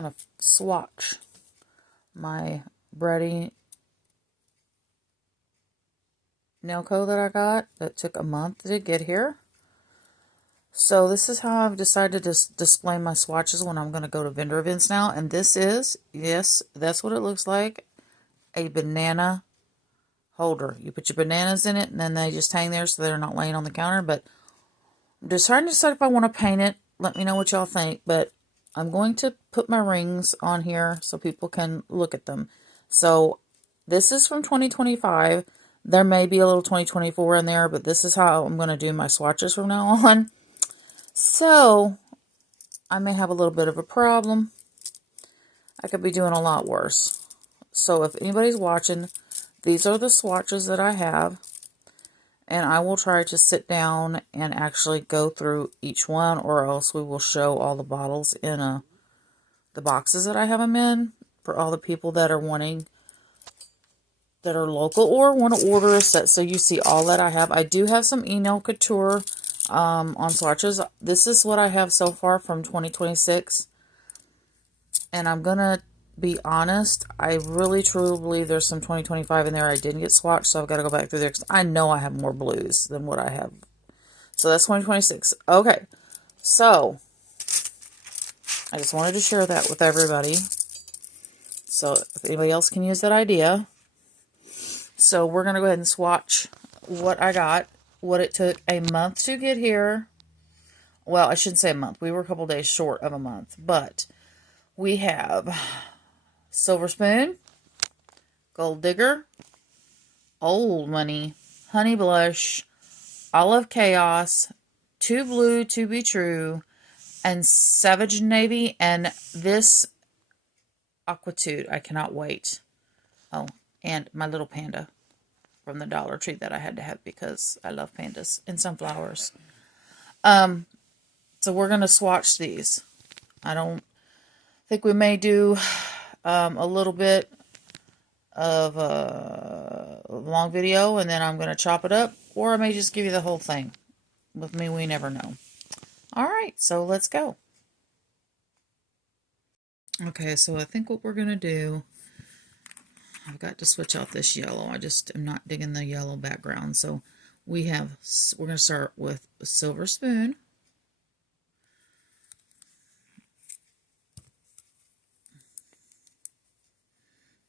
going to swatch my bratty nail coat that I got that took a month to get here. So this is how I've decided to display my swatches when I'm going to go to vendor events now. And this is, yes, that's what it looks like, a banana holder. You put your bananas in it and then they just hang there so they're not laying on the counter. But I'm just trying to decide if I want to paint it. Let me know what y'all think. But I'm going to put my rings on here so people can look at them. So this is from 2025. There may be a little 2024 in there, but this is how I'm going to do my swatches from now on. So I may have a little bit of a problem. I could be doing a lot worse. So if anybody's watching, these are the swatches that I have. And I will try to sit down and actually go through each one, or else we will show all the bottles in the boxes that I have them in for all the people that are wanting, that are local or want to order a set. So you see all that I have. I do have some aka-Couture on swatches. This is what I have so far from 2026. And I'm going to be honest, I really truly believe there's some 2025 in there I didn't get swatched, so I've got to go back through there because I know I have more blues than what I have. So that's 2026. Okay, so I just wanted to share that with everybody. So if anybody else can use that idea. So we're going to go ahead and swatch what I got, what it took a month to get here. Well, I shouldn't say a month. We were a couple days short of a month, but we have Silver Spoon, Gold Digger, Old Money, Honey Blush, Olive Chaos, Too Blue to Be True, and Savage Navy, and this Aquitude. I cannot wait. Oh, and my little panda from the Dollar Tree that I had to have because I love pandas and sunflowers. So we're going to swatch these. I don't think we may do a little bit of a long video and then I'm going to chop it up, or I may just give you the whole thing. With me, we never know. Alright, so let's go. Okay, so I think what we're going to do, I've got to switch out this yellow. I just am not digging the yellow background. So we're going to start with a Silver Spoon.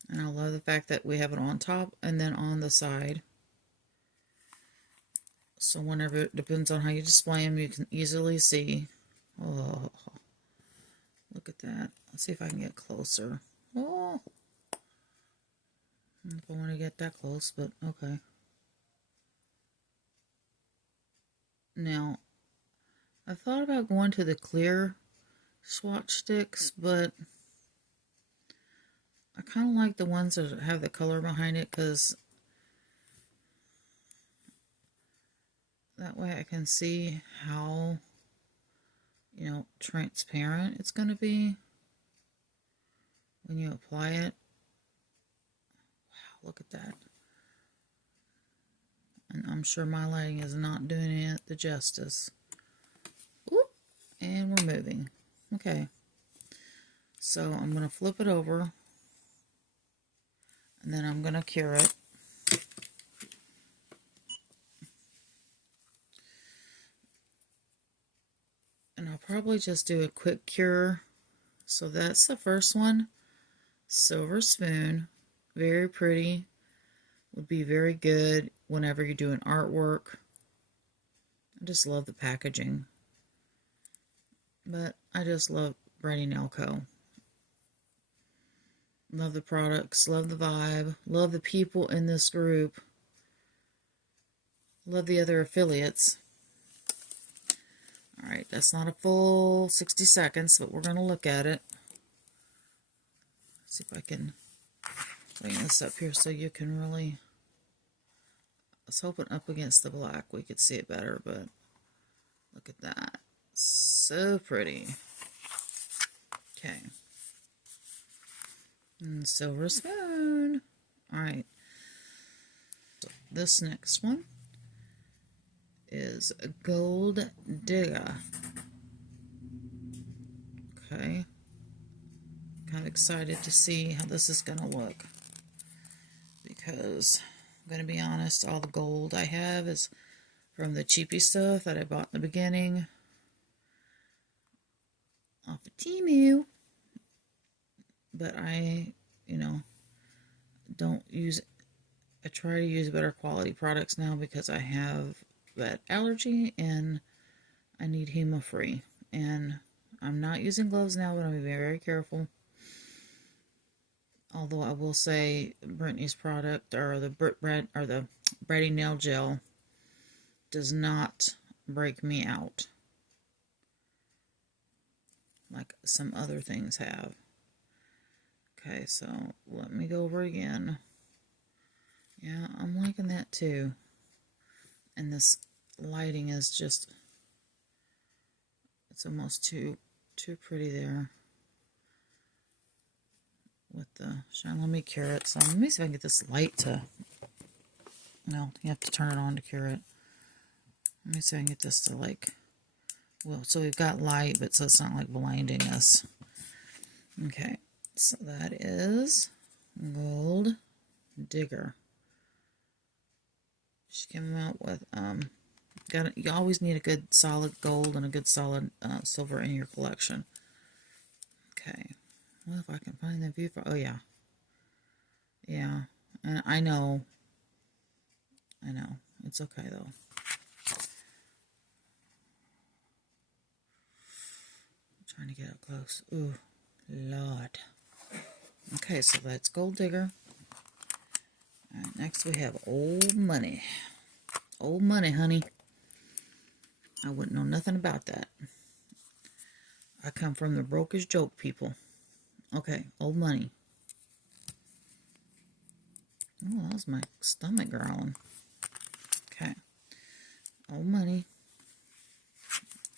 And I love the fact that we have it on top and then on the side. So whenever, it depends on how you display them, you can easily see. Oh, look at that. Let's see if I can get closer. Oh, I don't know if I want to get that close, but okay. Now, I thought about going to the clear swatch sticks, but I kind of like the ones that have the color behind it, because that way I can see how, you know, transparent it's going to be when you apply it. Wow, look at that. And I'm sure my lighting is not doing it the justice. Whoop, and we're moving. Okay. So I'm going to flip it over. And then I'm going to cure it. And I'll probably just do a quick cure. So that's the first one. Silver Spoon. Very pretty. Would be very good whenever you're doing artwork. I just love the packaging. But I just love Bratty Nail Co. Love the products, love the vibe, love the people in this group, love the other affiliates. Alright, that's not a full 60 seconds, but we're going to look at it. See if I can bring this up here so you can really... I was hoping up against the black we could see it better, but look at that. So pretty. Okay. And Silver Spoon. Alright. So this next one is Gold Digger. Okay. excited to see how this is going to look. Because, I'm going to be honest, all the gold I have is from the cheapy stuff that I bought in the beginning. Off of Temu. But I, don't use, I try to use better quality products now because I have that allergy and I need hemo-free. And I'm not using gloves now, but I'm being very careful. Although I will say Brittany's product, or the bratty nail gel, does not break me out like some other things have. Okay, so let me go over it again. Yeah, I'm liking that too. And this lighting is just, it's almost too pretty there with the shine. Let me cure it. So let me see if I can get this light to, no, you have to turn it on to cure it. Let me see if I can get this to like, well, so we've got light, but so it's not like blinding us. Okay, so that is Gold Digger. She came out with, you always need a good solid gold and a good solid silver in your collection. Okay, well, if I can find the view for, oh yeah. Yeah, and I know, it's okay though. I'm trying to get up close. Ooh, Lord. Okay, so that's Gold Digger. Alright, next we have Old Money. Old Money, honey. I wouldn't know nothing about that. I come from the broke as joke people. Okay, Old Money. Oh, that was my stomach growling. Okay. Old Money.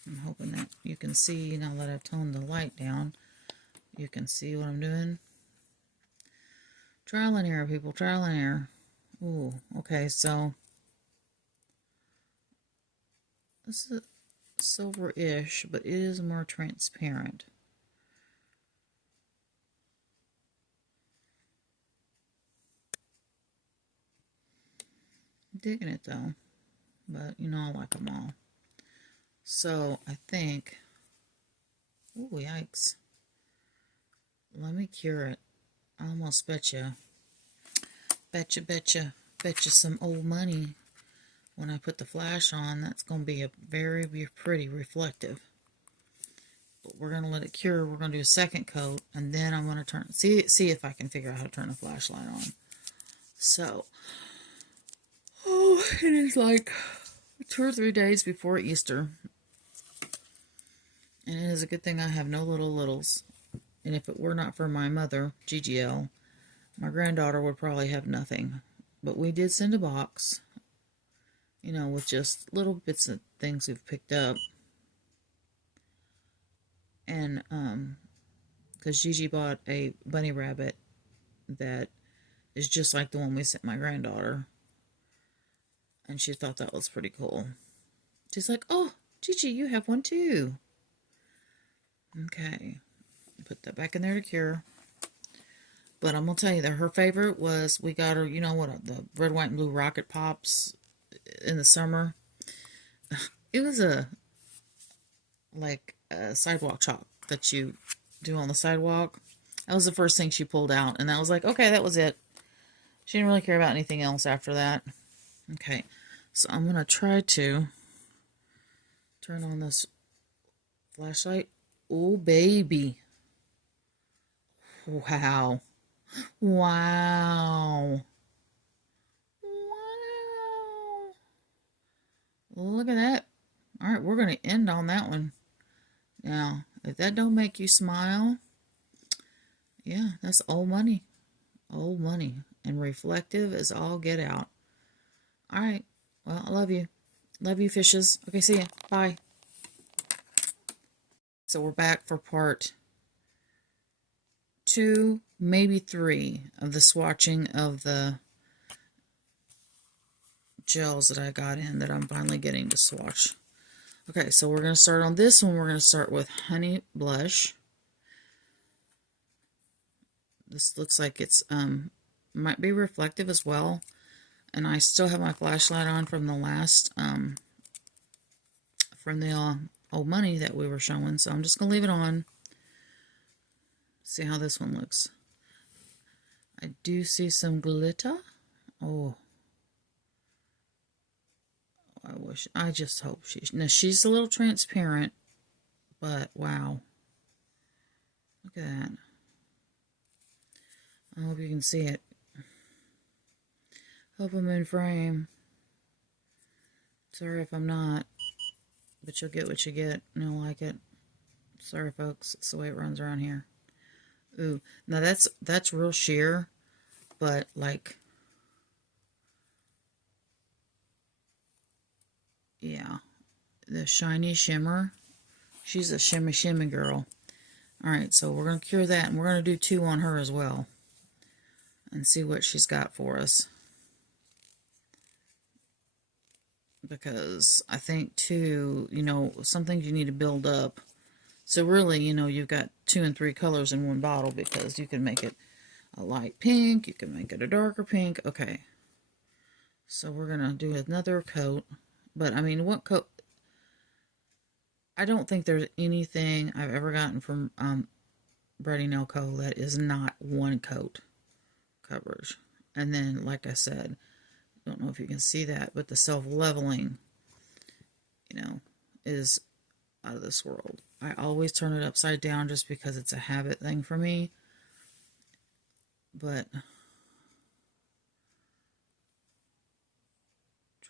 I'm hoping that you can see, now that I've toned the light down, you can see what I'm doing. Trial and error, people. Trial and error. Ooh, okay, so this is silver-ish, but it is more transparent. I'm digging it though, but I like them all. So I think, ooh, yikes. Let me cure it. I almost betcha some Old Money. When I put the flash on, that's going to be a very pretty reflective. But we're going to let it cure. We're going to do a second coat, and then I'm going to see if I can figure out how to turn the flashlight on. So, it is like 2 or 3 days before Easter. And it is a good thing I have no littles. And if it were not for my mother, GGL, my granddaughter would probably have nothing. But we did send a box, with just little bits of things we've picked up. And, because Gigi bought a bunny rabbit that is just like the one we sent my granddaughter. And she thought that was pretty cool. She's like, oh, Gigi, you have one too. Okay. Put that back in there to cure. But I'm going to tell you that her favorite was, we got her, the red, white, and blue rocket pops in the summer. It was like a sidewalk chalk that you do on the sidewalk. That was the first thing she pulled out. And that was like, okay, that was it. She didn't really care about anything else after that. Okay. So I'm going to try to turn on this flashlight. Oh, baby. Wow. Wow. Wow. Look at that. All right, we're going to end on that one. Now, if that don't make you smile, yeah, that's Old Money. Old Money. And reflective as all get out. All right. Well, I love you. Love you, fishes. Okay, see ya. Bye. So we're back for part 2, maybe 3 of the swatching of the gels that I got in that I'm finally getting to swatch. Okay, so we're going to start on this one. We're going to start with Honey Blush. This looks like it's might be reflective as well. And I still have my flashlight on from the last from the old money that we were showing, so I'm just gonna leave it on. See how this one looks. I do see some glitter. Oh, I just hope she's a little transparent, but wow, look at that. I hope you can see it. Hope I'm in frame. Sorry if I'm not, but you'll get what you get, and you'll like it. Sorry, folks, it's the way it runs around here. Ooh, now that's real sheer, but like, yeah, the shiny shimmer. She's a shimmy girl. All right, so we're gonna cure that, and we're gonna do 2 on her as well, and see what she's got for us. Because I think too, you know, some things you need to build up. So really, you know, you've got 2 and 3 colors in one bottle, because you can make it a light pink, you can make it a darker pink. Okay, so we're gonna do another coat. But I mean, what coat? I don't think there's anything I've ever gotten from Bratty Nail Co. that is not 1 coat coverage. And then, like I said, I don't know if you can see that, but the self-leveling, you know, is out of this world. I always turn it upside down just because it's a habit thing for me. But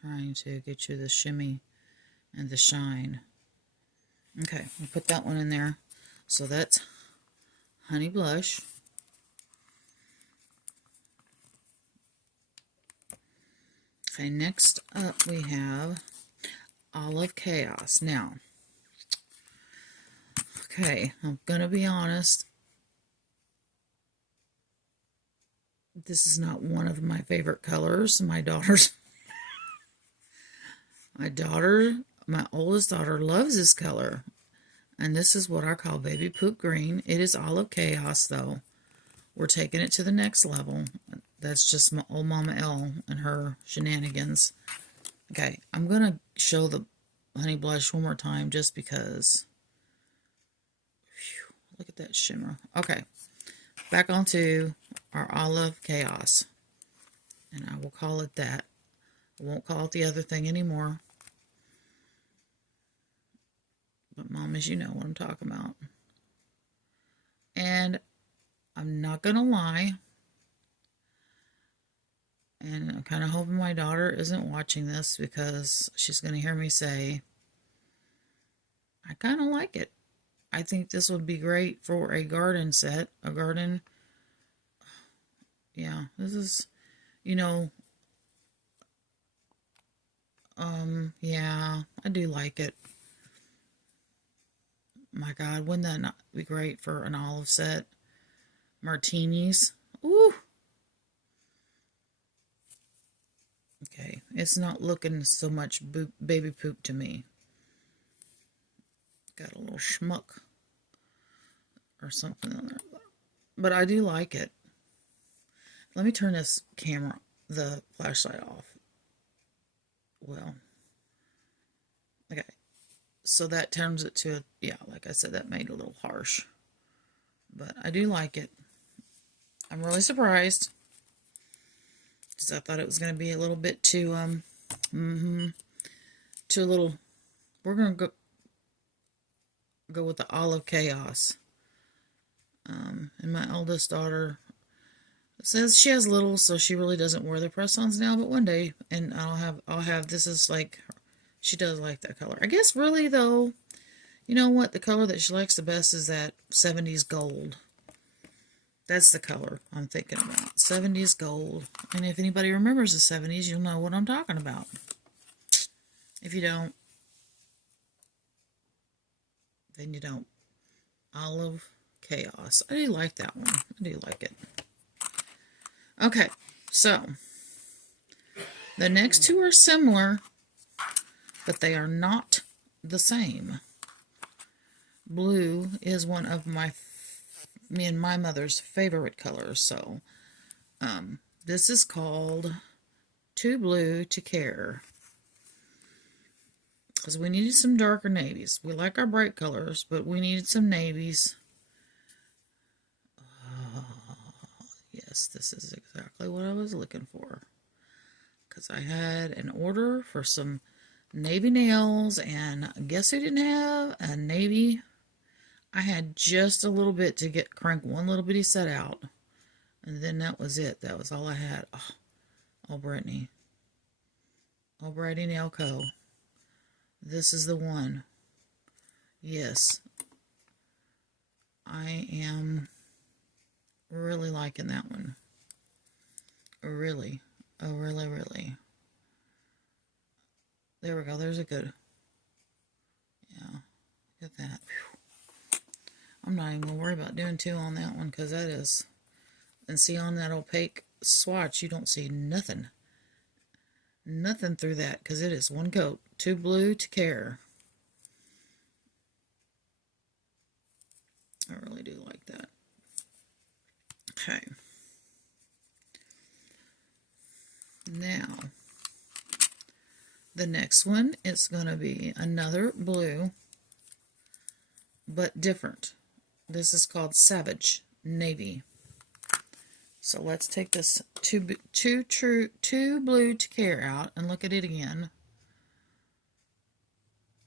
trying to get you the shimmy and the shine. Okay, we'll put that one in there. So that's Honey Blush. Okay, next up we have Olive Chaos. Now, okay, I'm gonna be honest. This is not one of my favorite colors. My oldest daughter loves this color. And this is what I call baby poop green. It is Olive Chaos, though. We're taking it to the next level. That's just my old Mama L and her shenanigans. Okay, I'm going to show the Honey Blush one more time just because. Whew, look at that shimmer. Okay, back onto our Olive Chaos. And I will call it that. I won't call it the other thing anymore. But mamas, you know what I'm talking about. And I'm not going to lie. And I'm kind of hoping my daughter isn't watching this, because she's going to hear me say, I kind of like it. I think this would be great for a garden set. A garden. Yeah, this is, you know, yeah, I do like it. My God, wouldn't that not be great for an olive set? Martinis. Ooh. Okay, it's not looking so much baby poop to me. Got a little schmuck or something in there. But I do like it. Let me turn this camera, the flashlight off. Well, okay. So that turns it to, yeah, like I said, that made it a little harsh. But I do like it. I'm really surprised, because I thought it was going to be a little bit too, too little. We're going to go with the Olive Chaos. And my oldest daughter says she has little, so she really doesn't wear the press-ons now, but one day, and I'll have, this is like, she does like that color. I guess really, though, you know what, the color that she likes the best is that 70s gold. That's the color I'm thinking about. 70s gold. And if anybody remembers the 70s, you'll know what I'm talking about. If you don't, then you don't. Olive Chaos. I do like that one. I do like it. Okay, so the next 2 are similar, but they are not the same. Blue is one of my me and my mother's favorite colors. So this is called Too Blue to Care, because we needed some darker navies. We like our bright colors, but we needed some navies. Yes, this is exactly what I was looking for, because I had an order for some navy nails, and guess who didn't have a navy? I had just a little bit to crank one little bitty set out, and then that was it. That was all I had. Oh, Brittany. Oh, Bratty Nail Co. This is the one. Yes. I am really liking that one. Really. Oh, really, really. There we go. There's a good. Yeah. Look at that. Whew. I'm not even going to worry about doing two on that one, because that is. And see, on that opaque swatch, you don't see nothing. Nothing through that, because it is one coat. Too Blue to Care. I really do like that. Okay. Now, the next one is going to be another blue, but different. This is called Savage Navy. So let's take this Too Blue to Care out and look at it again.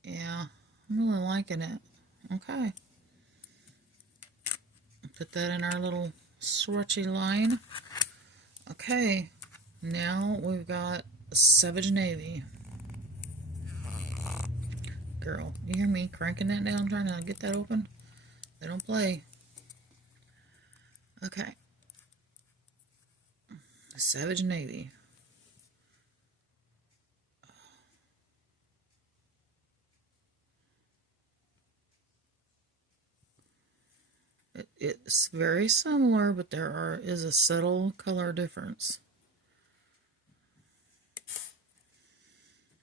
Yeah, I'm really liking it. Okay. Put that in our little swatchy line. Okay, now we've got Savage Navy. Girl, you hear me cranking that down, trying to get that open? They don't play. Okay. Savage Navy. It's very similar, but there is a subtle color difference.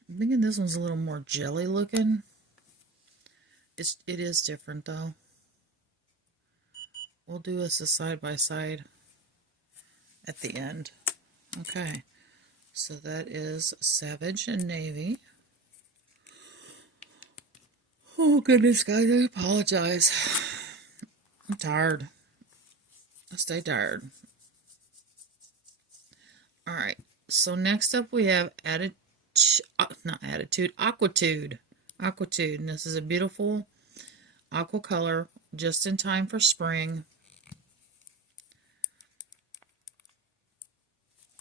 I'm thinking this one's a little more jelly looking. It is different though. We'll do this a side by side at the end. Okay, so that is Savage and Navy. Oh goodness, guys, I apologize. I'm tired. I stay tired. Alright, so next up we have Aquitude. Aquitude, and this is a beautiful aqua color, just in time for spring.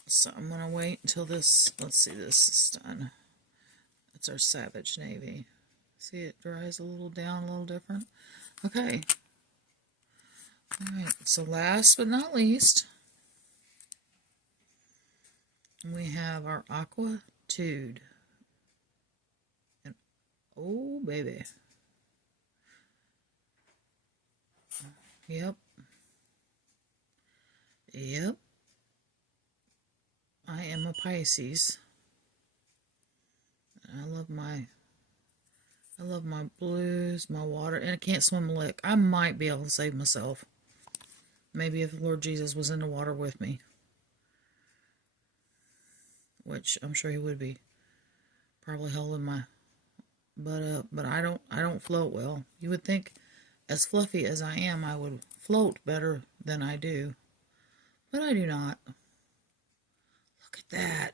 So I'm going to wait until this, let's see, this is done. That's our Savage Navy. See, it dries a little down, a little different. Okay. Alright, so last but not least, we have our Aquitude. And oh, baby. Yep. Yep. I am a Pisces. I love my blues, my water, and I can't swim a lick. I might be able to save myself. Maybe if the Lord Jesus was in the water with me. Which I'm sure he would be. Probably holding my butt up. But I don't float well. You would think as fluffy as I am, I would float better than I do. But I do not. Look at that.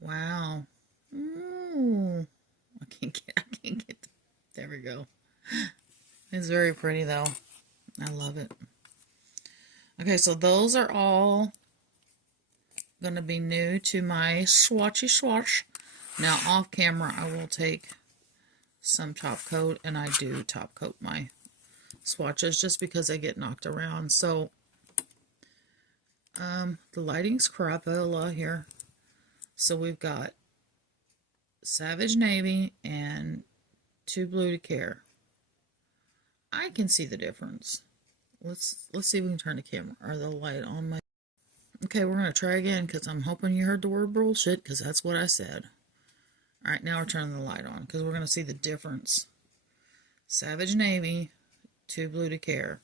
Wow. Ooh. I can't get, there we go. It's very pretty though. I love it. Okay, so those are all going to be new to my swatchy swatch. Now off camera I will take some top coat, and I do top coat my swatches just because I get knocked around. So the lighting's crapola here. So we've got Savage Navy and Too Blue to Care. I can see the difference. Let's see if we can turn the camera or the light on my. Okay, we're gonna try again because I'm hoping you heard the word bullshit, because that's what I said. All right, now we're turning the light on because we're gonna see the difference. Savage Navy, Too Blue to Care.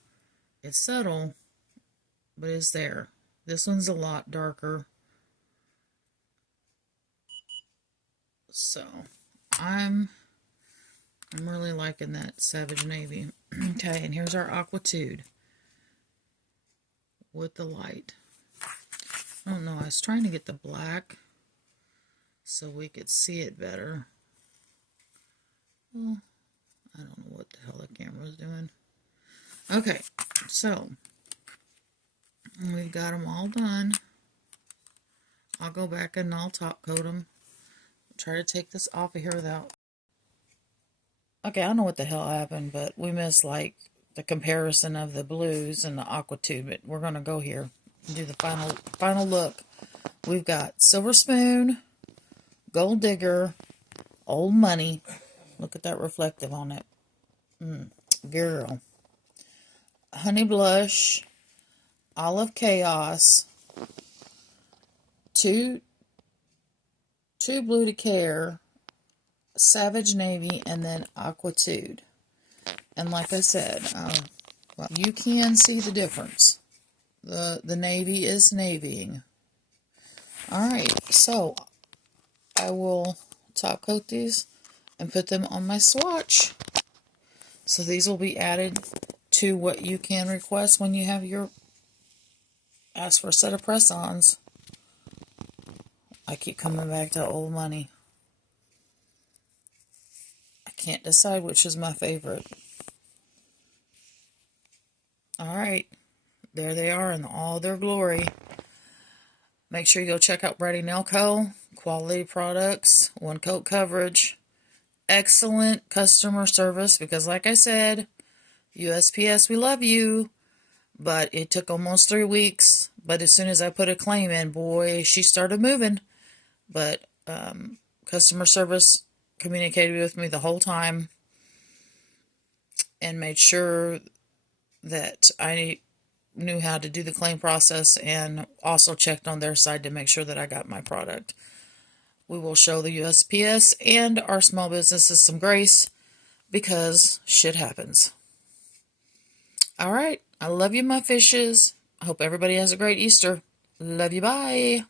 It's subtle, but it's there. This one's a lot darker. So I'm really liking that Savage Navy. Okay, and here's our Aquitude with the light. I don't know, I was trying to get the black so we could see it better. Well, I don't know what the hell the camera's doing. Okay, so we've got them all done. I'll go back and I'll top coat them. Try to take this off of here without... Okay, I don't know what the hell happened, but we missed like the comparison of the blues and the Aquitude, but we're going to go here and do the final look. We've got Silver Spoon, Gold Digger, Old Money. Look at that reflective on it. Girl. Honey Blush, Olive Chaos, two Blue to Care, Savage Navy, and then Aquitude. And like I said, well, you can see the difference. The navy is navying. Alright, so I will top coat these and put them on my swatch. So these will be added to what you can request when you have your ask for a set of press-ons. I keep coming back to Old Money. I can't decide which is my favorite. Alright, there they are in all their glory. Make sure you go check out Bratty Nail Co. Quality products, one coat coverage, excellent customer service, because like I said, USPS, we love you, but it took almost 3 weeks. But as soon as I put a claim in, boy, she started moving. But customer service communicated with me the whole time and made sure that I knew how to do the claim process, and also checked on their side to make sure that I got my product. We will show the USPS and our small businesses some grace, because shit happens. Alright, I love you, my fishes. I hope everybody has a great Easter. Love you, bye.